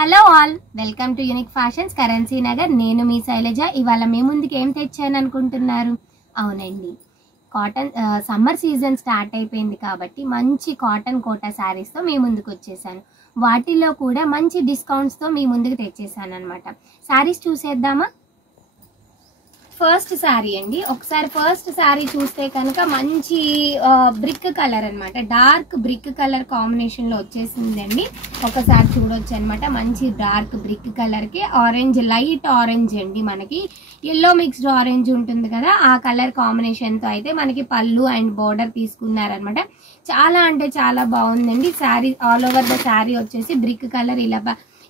Hello all, welcome to unique fashions currency Nagar. నేను మీ శైలజ. ఇవాళ మీ ముందుకు ఏం తెచ్చాను అనుకుంటున్నారు? అవునండి, కాటన్ సమ్మర్ సీజన్ స్టార్ట్ అయిపోయింది కాబట్టి మంచి కాటన్ కోటా శారీస్తో మీ ముందుకు వచ్చేసాను. వాటిలో కూడా మంచి డిస్కౌంట్స్తో మీ ముందుకు తెచ్చేసాను అనమాట. శారీస్ చూసేద్దామా? ఫస్ట్ శారీ అండి. ఒకసారి ఫస్ట్ శారీ చూస్తే కనుక మంచి బ్రిక్ కలర్ అనమాట, డార్క్ బ్రిక్ కలర్ కాంబినేషన్ లో వచ్చేసిందండి. ఒకసారి చూడొచ్చు అనమాట. మంచి డార్క్ బ్రిక్ కలర్ కి ఆరెంజ్, లైట్ ఆరెంజ్ అండి, మనకి ఎల్లో మిక్స్డ్ ఆరెంజ్ ఉంటుంది కదా, ఆ కలర్ కాంబినేషన్ తో అయితే మనకి పళ్ళు అండ్ బోర్డర్ తీసుకున్నారనమాట. చాలా అంటే చాలా బాగుందండి. Sari all over the sari వచ్చేసి బ్రిక్ కలర్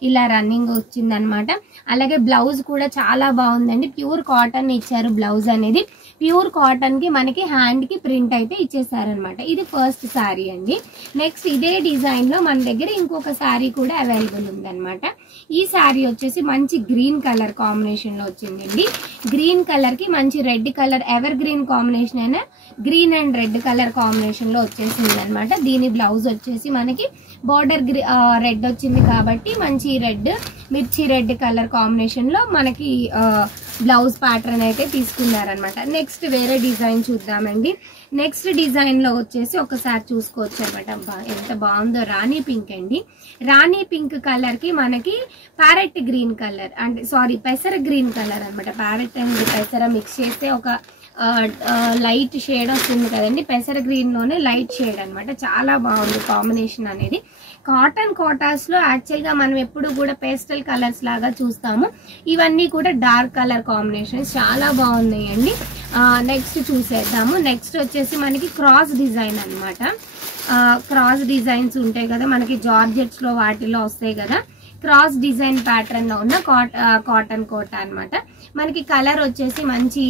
ఇలా రన్నింగ్ వచ్చిందనమాట. అలాగే బ్లౌజ్ కూడా చాలా బాగుందండి. ప్యూర్ కాటన్ ఇచ్చారు బ్లౌజ్ అనేది. ప్యూర్ కాటన్ కి మనకి హ్యాండ్ కి ప్రింట్ అయితే ఇచ్చేసారనమాట. ఇది ఫస్ట్ శారీ అండి. నెక్స్ట్ ఇదే డిజైన్ లో మన దగ్గర ఇంకొక శారీ కూడా అవైలబుల్ ఉందన్నమాట. ఈ శారీ వచ్చేసి మంచి గ్రీన్ కలర్ కాంబినేషన్ లో వచ్చిందండి. గ్రీన్ కలర్ కి మంచి red colour, evergreen combination అయినా green and red colour combination లో వచ్చేసింది అనమాట. దీని బ్లౌజ్ వచ్చేసి మనకి బార్డర్ రెడ్ వచ్చింది కాబట్టి మంచి రెడ్, మిర్చి రెడ్ కలర్ కాంబినేషన్ లో మనకి బ్లౌజ్ ప్యాటర్న్ అయితే తీసుకున్నారనమాట. నెక్స్ట్ వేరే డిజైన్ చూద్దామండి. నెక్స్ట్ డిజైన్ లో వచ్చేసి ఒకసారి చూసుకోవచ్చు అనమాట. ఎంత బాగుందో, రాణి పింక్ అండి. రాణి పింక్ కలర్ కి మనకి ప్యారెట్ గ్రీన్ కలర్, అంటే సారీ పెసర గ్రీన్ కలర్ అనమాట. ప్యారెట్ అండ్ పెసర మిక్స్ చేస్తే ఒక లైట్ షేడ్ వస్తుంది కదండి. పెసర గ్రీన్ లోనే లైట్ షేడ్ అనమాట. చాలా బాగుంది కాంబినేషన్ అనేది. కాటన్ కోటాస్ లో యాక్చువల్ గా మనం ఎప్పుడు కూడా పేస్టల్ కలర్స్ లాగా చూస్తాము. ఇవన్నీ కూడా డార్క్ కలర్ కాంబినేషన్స్ చాలా బాగున్నాయండి. నెక్స్ట్ చూసేద్దాము. నెక్స్ట్ వచ్చేసి మనకి క్రాస్ డిజైన్ అనమాట. క్రాస్ డిజైన్స్ ఉంటాయి కదా మనకి, జార్జెట్స్ లో వాటిలో వస్తాయి కదా. క్రాస్ డిజైన్ ప్యాటర్న్ లో ఉన్న కాటన్ కోట అనమాట. మనకి కలర్ వచ్చేసి మంచి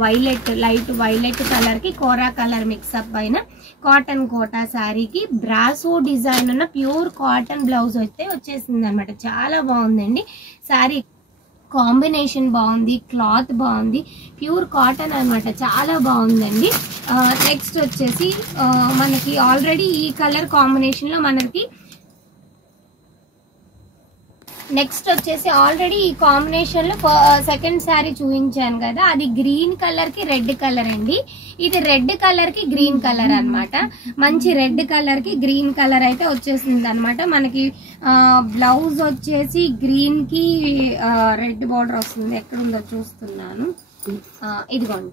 వైలెట్, లైట్ వైలెట్ కలర్ కి కోరా కలర్ మిక్సప్ అయిన కాటన్ కోటా శారీకి బ్రాసో డిజైన్ ఉన్న ప్యూర్ కాటన్ బ్లౌజ్ అయితే వచ్చేసింది అనమాట. చాలా బాగుందండి శారీ. కాంబినేషన్ బాగుంది, క్లాత్ బాగుంది, ప్యూర్ కాటన్ అనమాట. చాలా బాగుందండి. నెక్స్ట్ వచ్చేసి మనకి ఆల్రెడీ ఈ కలర్ కాంబినేషన్ లో మనకి నెక్స్ట్ వచ్చేసి ఆల్రెడీ ఈ కాంబినేషన్ లో సెకండ్ శారీ చూపించాను కదా, అది గ్రీన్ కలర్ కి రెడ్ కలర్ అండి. ఇది రెడ్ కలర్ కి గ్రీన్ కలర్ అనమాట. మంచి రెడ్ కలర్ కి గ్రీన్ కలర్ అయితే వచ్చేసింది అనమాట. మనకి బ్లౌజ్ వచ్చేసి గ్రీన్ కి రెడ్ బార్డర్ వస్తుంది. ఎక్కడుందో చూస్తున్నాను, ఇదిగోండి.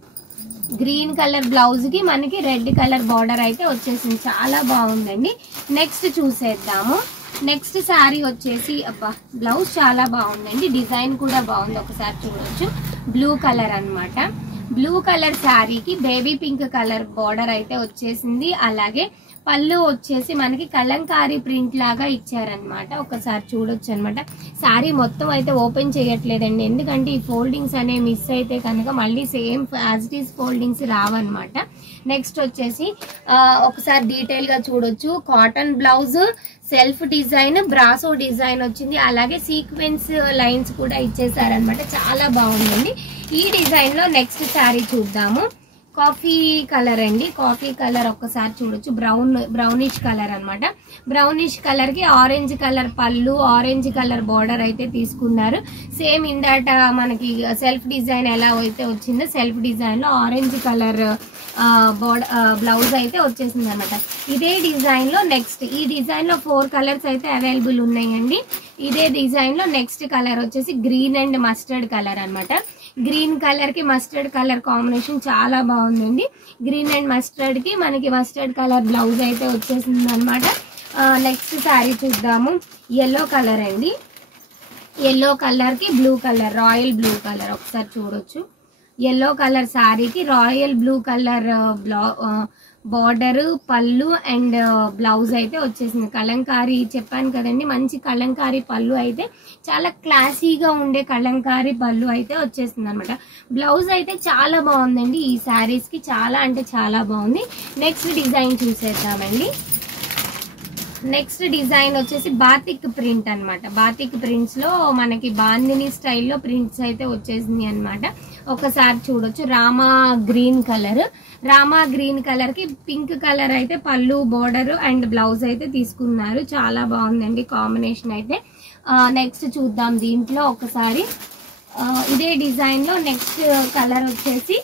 గ్రీన్ కలర్ బ్లౌజ్ కి మనకి రెడ్ కలర్ బార్డర్ అయితే వచ్చేసింది. చాలా బాగుందండి. నెక్స్ట్ చూసేద్దాము. నెక్స్ట్ శారీ వచ్చేసి బ్లౌజ్ చాలా బాగుందండి, డిజైన్ కూడా బాగుంది. ఒకసారి చూడొచ్చు. బ్లూ కలర్ అనమాట. బ్లూ కలర్ శారీకి బేబీ పింక్ కలర్ బార్డర్ అయితే వచ్చేసింది. అలాగే పళ్ళు వచ్చేసి మనకి కలంకారీ ప్రింట్ లాగా ఇచ్చారనమాట. ఒకసారి చూడొచ్చు అనమాట. శారీ మొత్తం అయితే ఓపెన్ చేయట్లేదండి, ఎందుకంటే ఈ ఫోల్డింగ్స్ అనేవి మిస్ అయితే కనుక మళ్ళీ same as it is foldings రావన్నమాట. నెక్స్ట్ వచ్చేసి ఒకసారి డీటెయిల్ గా చూడొచ్చు. Cotton blouse, self design, brasso design వచ్చింది. అలాగే సీక్వెన్స్ లైన్స్ కూడా ఇచ్చేసారనమాట. చాలా బాగుందండి. ఈ డిజైన్ లో నెక్స్ట్ శారీ చూద్దాము. కాఫీ కలర్ అండి. కాఫీ కలర్ ఒక్కసారి చూడొచ్చు. బ్రౌనిష్ కలర్ అనమాట. బ్రౌనిష్ కలర్ కి ఆరెంజ్ కలర్ పళ్ళు, ఆరెంజ్ కలర్ బార్డర్ అయితే తీసుకున్నారు. సేమ్ ఇందాట మనకి సెల్ఫ్ డిజైన్ ఎలా అయితే వచ్చిందో, సెల్ఫ్ డిజైన్ లో ఆరెంజ్ కలర్ బ్లౌజ్ అయితే వచ్చేసింది అనమాట. ఇదే డిజైన్ లో నెక్స్ట్, ఈ డిజైన్ లో 4 కలర్స్ అయితే అవైలబుల్ ఉన్నాయండి. ఇదే డిజైన్ లో నెక్స్ట్ కలర్ వచ్చేసి గ్రీన్ అండ్ మస్టర్డ్ కలర్ అనమాట. గ్రీన్ కలర్ కి మస్టర్డ్ కలర్ కాంబినేషన్ చాలా బాగుందండి. గ్రీన్ అండ్ మస్టర్డ్ కి మనకి మస్టర్డ్ కలర్ బ్లౌజ్ అయితే వచ్చేసింది అనమాట. నెక్స్ట్ శారీ చూద్దాము. ఎల్లో కలర్ అండి. ఎల్లో కలర్ కి blue colour, royal blue colour. ఒకసారి చూడొచ్చు. ఎల్లో కలర్ శారీకి రాయల్ బ్లూ కలర్ బార్డర్, పళ్ళు అండ్ బ్లౌజ్ అయితే వచ్చేసింది. కలంకారీ చెప్పాను కదండి, మంచి కలంకారీ పళ్ళు అయితే, చాలా క్లాసీగా ఉండే కలంకారీ పళ్ళు అయితే వచ్చేసింది అనమాట. బ్లౌజ్ అయితే చాలా బాగుందండి. ఈ శారీస్ కి చాలా అంటే చాలా బాగుంది. నెక్స్ట్ డిజైన్ చూసేద్దామండి. నెక్స్ట్ డిజైన్ వచ్చేసి బాతిక్ ప్రింట్ అనమాట. బాతిక్ ప్రింట్స్ లో మనకి బాందిని స్టైల్లో ప్రింట్స్ అయితే వచ్చేసింది అనమాట. ఒకసారి చూడొచ్చు. Rama green colour, Rama green colour కి పింక్ కలర్ అయితే పళ్ళు, బోర్డర్ అండ్ బ్లౌజ్ అయితే తీసుకున్నారు. చాలా బాగుందండి కాంబినేషన్ అయితే. నెక్స్ట్ చూద్దాం దీంట్లో ఒకసారి. ఇదే డిజైన్లో నెక్స్ట్ కలర్ వచ్చేసి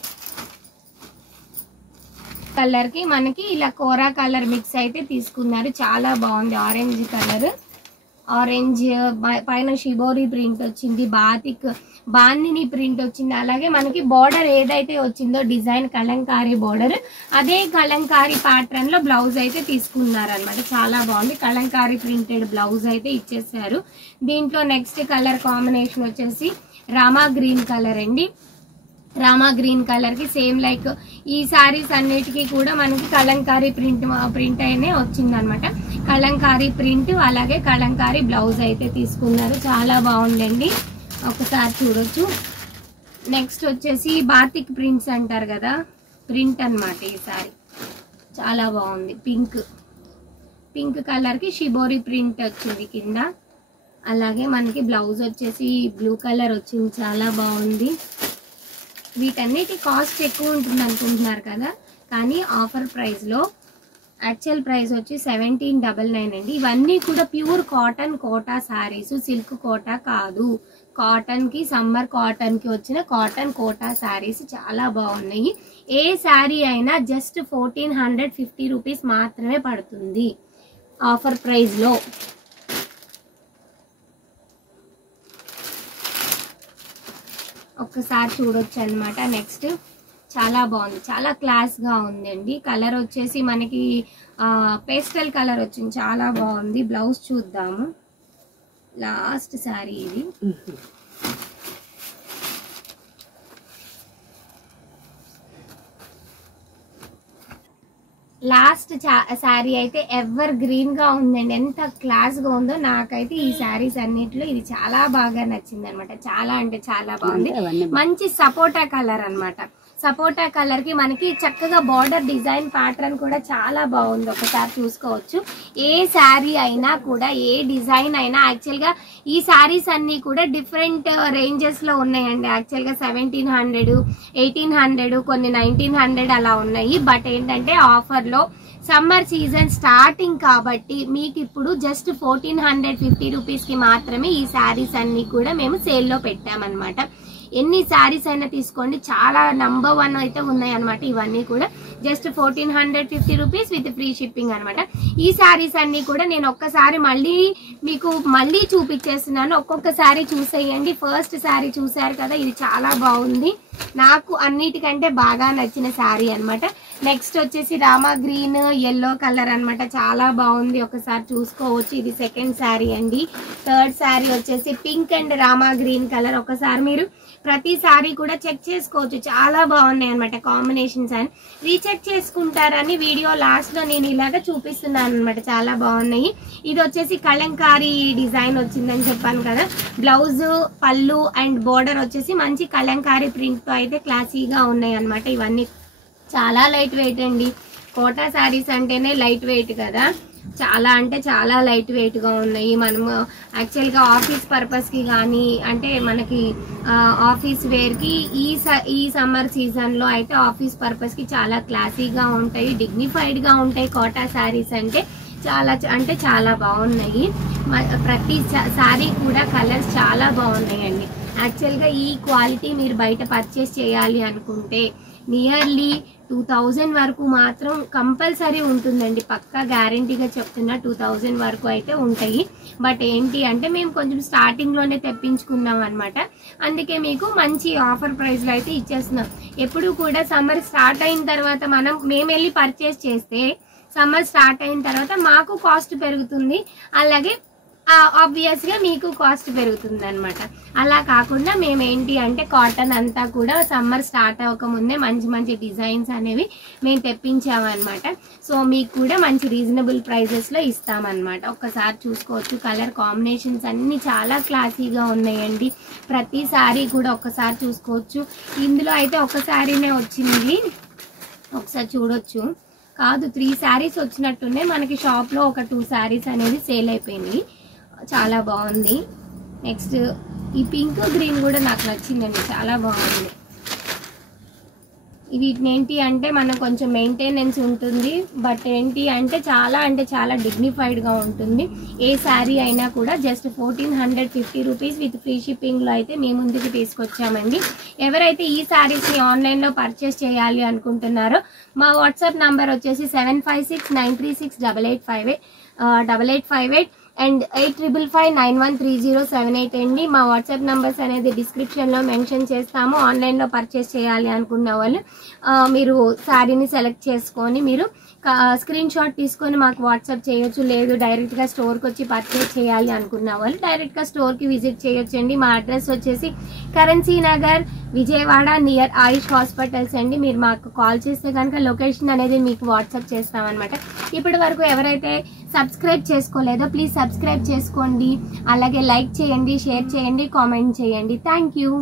కలర్కి మనకి ఇలా కోరా కలర్ మిక్స్ అయితే తీసుకున్నారు. చాలా బాగుంది. ఆరెంజ్ కలర్, ఆరెంజ్ పైన షిబోరి ప్రింట్ వచ్చింది, బాందిని ప్రింట్ వచ్చింది. అలాగే మనకి బార్డర్ ఏదైతే వచ్చిందో డిజైన్ కలంకారీ బార్డర్, అదే కలంకారీ ప్యాటర్న్ లో బ్లౌజ్ అయితే తీసుకున్నారు అనమాట. చాలా బాగుంది. కలంకారీ ప్రింటెడ్ బ్లౌజ్ అయితే ఇచ్చేసారు. దీంట్లో నెక్స్ట్ కలర్ కాంబినేషన్ వచ్చేసి రామా గ్రీన్ కలర్ అండి. రామా గ్రీన్ కలర్ కి సేమ్ లైక్ ఈ శారీస్ అన్నిటికీ కూడా మనకి కలంకారీ ప్రింట్ అయినే వచ్చింది అనమాట. కలంకారీ ప్రింట్ అలాగే కలంకారీ బ్లౌజ్ అయితే తీసుకున్నారు. చాలా బాగుందండి, ఒకసారి చూడొచ్చు. నెక్స్ట్ వచ్చేసి బాతిక్ ప్రింట్స్ అంటారు కదా, ప్రింట్ అన్నమాట ఈ శారీ. చాలా బాగుంది. పింక్ కలర్ కి షిబోరి ప్రింట్ వచ్చింది కింద. అలాగే మనకి బ్లౌజ్ వచ్చేసి బ్లూ కలర్ వచ్చింది. చాలా బాగుంది. వీటన్నిటి కాస్ట్ ఎక్కువ ఉంటుంది అనుకుంటున్నారు కదా, కానీ ఆఫర్ ప్రైస్లో యాక్చువల్ ప్రైస్ వచ్చి 1799 అండి. ఇవన్నీ కూడా pure cotton Kota saris, silk Kota కాదు. కాటన్కి సమ్మర్ కాటన్కి వచ్చిన కాటన్ కోటా శారీస్ చాలా బాగున్నాయి. ఏ శారీ అయినా జస్ట్ 1450 రూపీస్ మాత్రమే పడుతుంది ఆఫర్ ప్రైస్లో. ఒక్కసారి చూడొచ్చు అనమాట. నెక్స్ట్ చాలా బాగుంది, చాలా క్లాస్గా ఉందండి. కలర్ వచ్చేసి మనకి పేస్టల్ కలర్ వచ్చింది. చాలా బాగుంది. బ్లౌజ్ చూద్దాము. లాస్ట్ శారీ ఇది. లాస్ట్ శారీ అయితే ఎవర్ గ్రీన్ గా ఉందండి. ఎంత క్లాస్ గా ఉందో. నాకైతే ఈ శారీస్ అన్నిట్లో ఇది చాలా బాగా నచ్చింది అనమాట. చాలా అంటే చాలా బాగుంది. మంచి సపోటా కలర్ అన్నమాట. సపోటా కలర్ కి మనకి చక్కగా బార్డర్ డిజైన్ ప్యాటర్న్ కూడా చాలా బాగుంది. ఒకసారి చూసుకోవచ్చు. ఏ శారీ అయినా కూడా, ఏ డిజైన్ అయినా యాక్చువల్ గా ఈ శారీస్ అన్ని కూడా డిఫరెంట్ రేంజెస్ లో ఉన్నాయండి. యాక్చువల్ గా 1700, 1800, కొన్ని 1900 అలా ఉన్నాయి. బట్ ఏంటంటే ఆఫర్ లో సమ్మర్ సీజన్ స్టార్టింగ్ కాబట్టి మీకు ఇప్పుడు జస్ట్ 1450 రూపీస్ కి మాత్రమే ఈ శారీస్ అన్ని కూడా మేము సేల్లో పెట్టామన్నమాట. ఎన్ని శారీస్ అయినా తీసుకోండి, చాలా నంబర్ 1 అయితే ఉన్నాయి అనమాట. ఇవన్నీ కూడా just 1450 rupees with free shipping అనమాట. ఈ శారీస్ అన్ని కూడా నేను ఒక్కసారి మీకు మళ్ళీ చూపించేస్తున్నాను. ఒక్కొక్క శారీ చూసేయండి. ఫస్ట్ శారీ చూసారు కదా, ఇది చాలా బాగుంది. నాకు అన్నిటికంటే బాగా నచ్చిన శారీ అనమాట. నెక్స్ట్ వచ్చేసి రామా గ్రీన్ ఎల్లో కలర్ అనమాట. చాలా బాగుంది. ఒకసారి చూసుకోవచ్చు. ఇది సెకండ్ శారీ అండి. థర్డ్ శారీ వచ్చేసి pink and Rama green colour. ఒకసారి మీరు ప్రతి శారీ కూడా చెక్ చేసుకోవచ్చు. చాలా బాగున్నాయి అనమాట కాంబినేషన్స్. అని రీచెక్ చేసుకుంటారని వీడియో లాస్ట్ లో నేను ఇలాగ చూపిస్తున్నాను అనమాట. చాలా బాగున్నాయి. ఇది వచ్చేసి కలంకారీ డిజైన్ వచ్చిందని చెప్పాను కదా. బ్లౌజ్, పళ్ళు అండ్ బోర్డర్ వచ్చేసి మంచి కలంకారీ ప్రింట్ తో అయితే క్లాసీగా ఉన్నాయి అనమాట. ఇవన్నీ చాలా లైట్ వెయిట్ అండి. కోటా శారీస్ అంటేనే లైట్ వెయిట్ కదా. చాలా అంటే చాలా లైట్ వెయిట్ గా ఉన్నాయి. మనము యాక్చువల్ గా ఆఫీస్ పర్పస్ కి కానీ, అంటే మనకి ఆఫీస్ వేర్ కి ఈ సమ్మర్ సీజన్ లో అయితే ఆఫీస్ పర్పస్ కి చాలా క్లాసీగా ఉంటాయి, డిగ్నిఫైడ్ గా ఉంటాయి. కోటా శారీస్ అంటే చాలా బాగున్నాయి. ప్రతి శారీ కూడా కలర్స్ చాలా బాగున్నాయండి. యాక్చువల్ గా ఈ క్వాలిటీ మీరు బయట పర్చేస్ చేయాలి అనుకుంటే నియర్లీ 2000 వరకు మాత్రం కంపల్సరీ ఉంటుందండి. పక్కా గ్యారంటీగా చెప్తున్నా 2000 వరకు అయితే ఉంటాయి. బట్ ఏంటి అంటే మేము కొంచెం స్టార్టింగ్ లోనే తెప్పించుకున్నాం అనమాట. అందుకే మీకు మంచి ఆఫర్ ప్రైస్ లో అయితే ఇచ్చేస్తున్నాం. ఎప్పుడు కూడా సమ్మర్ స్టార్ట్ అయిన తర్వాత మేము వెళ్ళి పర్చేస్ చేస్తే సమ్మర్ స్టార్ట్ అయిన తర్వాత మాకు కాస్ట్ పెరుగుతుంది, అలాగే ఆబ్వియస్ గా మీకు కాస్ట్ పెరుగుతుంది అనమాట. అలా కాకుండా మేమేంటి అంటే కాటన్ అంతా కూడా సమ్మర్ స్టార్ట్ అవ్వక ముందే మంచి మంచి డిజైన్స్ అనేవి మేము తెప్పించామన్నమాట. సో మీకు కూడా మంచి రీజనబుల్ ప్రైజెస్ లో ఇస్తామన్నమాట. ఒక్కసారి చూసుకోవచ్చు. కలర్ కాంబినేషన్స్ అన్ని చాలా క్లాసీగా ఉన్నాయండి. ప్రతి శారీ కూడా ఒక్కసారి చూసుకోవచ్చు. ఇందులో అయితే ఒక శారీనే వచ్చింది, ఒకసారి చూడొచ్చు. కాదు 3 శారీస్ వచ్చినట్టునే. మనకి షాప్ లో ఒక 2 శారీస్ అనేది సేల్ అయిపోయింది. చాలా బాగుంది. నెక్స్ట్ ఈ పింక్ గ్రీన్ కూడా నాకు నచ్చిందండి. చాలా బాగుంది. వీటిని ఏంటి అంటే మనం కొంచెం మెయింటెనెన్స్ ఉంటుంది, బట్ ఏంటి అంటే చాలా డిగ్నిఫైడ్గా ఉంటుంది. ఏ శారీ అయినా కూడా జస్ట్ 1450 రూపీస్ విత్ ఫ్రీ షిప్పింగ్లో అయితే మీ ముందుకు తీసుకొచ్చామండి. ఎవరైతే ఈ శారీస్ని ఆన్లైన్లో పర్చేస్ చేయాలి అనుకుంటున్నారో మా వాట్సాప్ నంబర్ వచ్చేసి 7569368858 అండ్ 8555913078 అండి. మా వాట్సాప్ నంబర్స్ అనేది డిస్క్రిప్షన్లో మెన్షన్ చేస్తాము. ఆన్లైన్లో పర్చేస్ చేయాలి అనుకున్న వాళ్ళు మీరు శారీని సెలెక్ట్ చేసుకొని మీరు స్క్రీన్ షాట్ తీసుకొని మాకు వాట్సాప్ చేయొచ్చు. లేదు డైరెక్ట్గా స్టోర్కి వచ్చి పర్చేస్ చేయాలి అనుకున్న వాళ్ళు డైరెక్ట్గా స్టోర్కి విజిట్ చేయొచ్చండి. మా అడ్రస్ వచ్చేసి కరెన్సీ నగర్, విజయవాడ, నియర్ ఆయుష్ హాస్పిటల్స్ అండి. మీరు మాకు కాల్ చేస్తే కనుక లొకేషన్ అనేది మీకు వాట్సాప్ చేస్తామన్నమాట. ఇప్పటి వరకు ఎవరైతే సబ్స్క్రైబ్ చేసుకోలేదో ప్లీజ్ సబ్స్క్రైబ్ చేసుకోండి. అలాగే లైక్ చేయండి, షేర్ చేయండి, కామెంట్ చేయండి. Thank you.